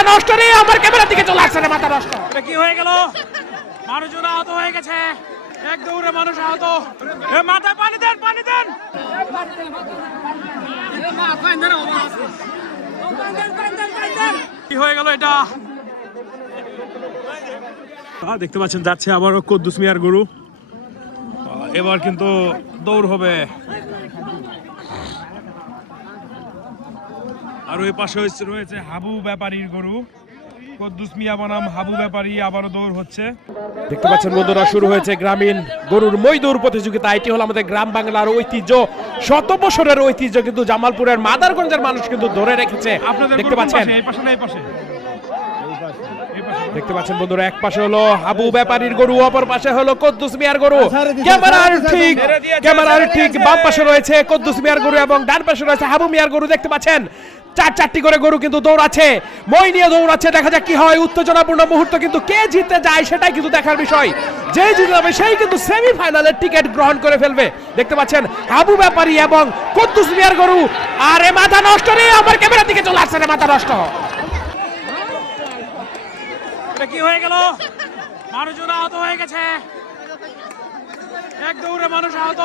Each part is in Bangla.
মাথা নষ্ট রে, আমার ক্যামেরার দিকে চলে আসছে রে, মাথা নষ্ট। এটা কি হয়ে গেল? মানুষজন আহত হয়ে গেছে, এক দৌড়ে মানুষ আহত। মাথায় পানি দেন, পানি দেন। কি হয়ে গেল এটা? দেখতে পাচ্ছেন যাচ্ছে আবারও কুদ্দুস মিয়ার গরু। এবার কিন্তু দৌড় হবে। আর ওই পাশে রয়েছে হাবু ব্যাপারীর গরু। কুদ্দুস মিয়া বনাম হাবু ব্যাপারী, আবারও দৌড় হচ্ছে। দেখতে পাচ্ছেন বন্ধুরা, শুরু হয়েছে গ্রামীণ গরুর মই দৌড় প্রতিযোগিতা। এটি হলো আমাদের গ্রাম বাংলার ঐতিহ্য, শত বছরের ঐতিহ্য, কিন্তু জামালপুরের মাদারগঞ্জের মানুষ কিন্তু ধরে রেখেছে। দেখতে পাচ্ছেন, দেখতে পাচ্ছেন বন্ধুরা, এক পাশে হলো হাবু ব্যাপারীর গরু, অপর পাশে হলো কুদ্দুস মিয়ার গরু। ক্যামেরার ঠিক বাম পাশে রয়েছে কুদ্দুস মিয়ার গরু এবং ডান পাশে রয়েছে হাবু মিয়ার গরু। দেখতে পাচ্ছেন চারটি করে গরু কিন্তু দৌড়াচ্ছে, মই নিয়ে দৌড়াচ্ছে। দেখা যাক কি হয়, উত্তেজনাপূর্ণ মুহূর্ত, কিন্তু কে জিতে যায় সেটাই কিন্তু দেখার বিষয়। যে জিতে যাবে সেই কিন্তু সেমিফাইনালের টিকিট গ্রহণ করে ফেলবে। দেখতে পাচ্ছেন হাবু ব্যাপারী এবং কুদ্দুস মিয়ার গরু। আর এ মাথা নষ্ট রে, আমার ক্যামেরার দিকে চলে আসছে রে, মাথা নষ্ট। এটা কি হয়ে গেল? মানুষজন আহত হয়ে গেছে, এক দৌড়ে মানুষ আহত।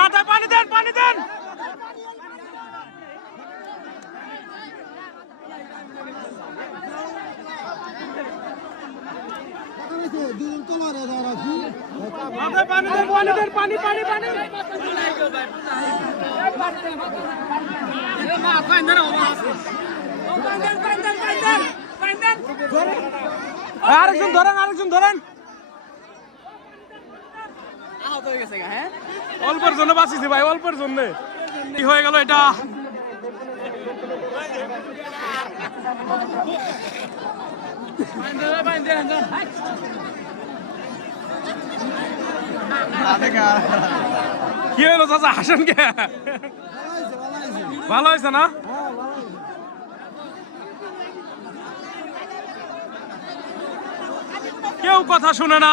মাথায় পানি দেন, পানি দেন। মাথায় পানি দেন, পানি দেন, পানি পানি পানি। আরেকজন ধরেন, আরেকজন ধরেন। অল্পের জন্য বাঁচিয়েছি ভাই, অল্পের জন্য। কি হয়ে গেল এটা? কি হলো চাচা, হাসেন কে? ভালো হয়েছে না? কেউ কথা শুনে না।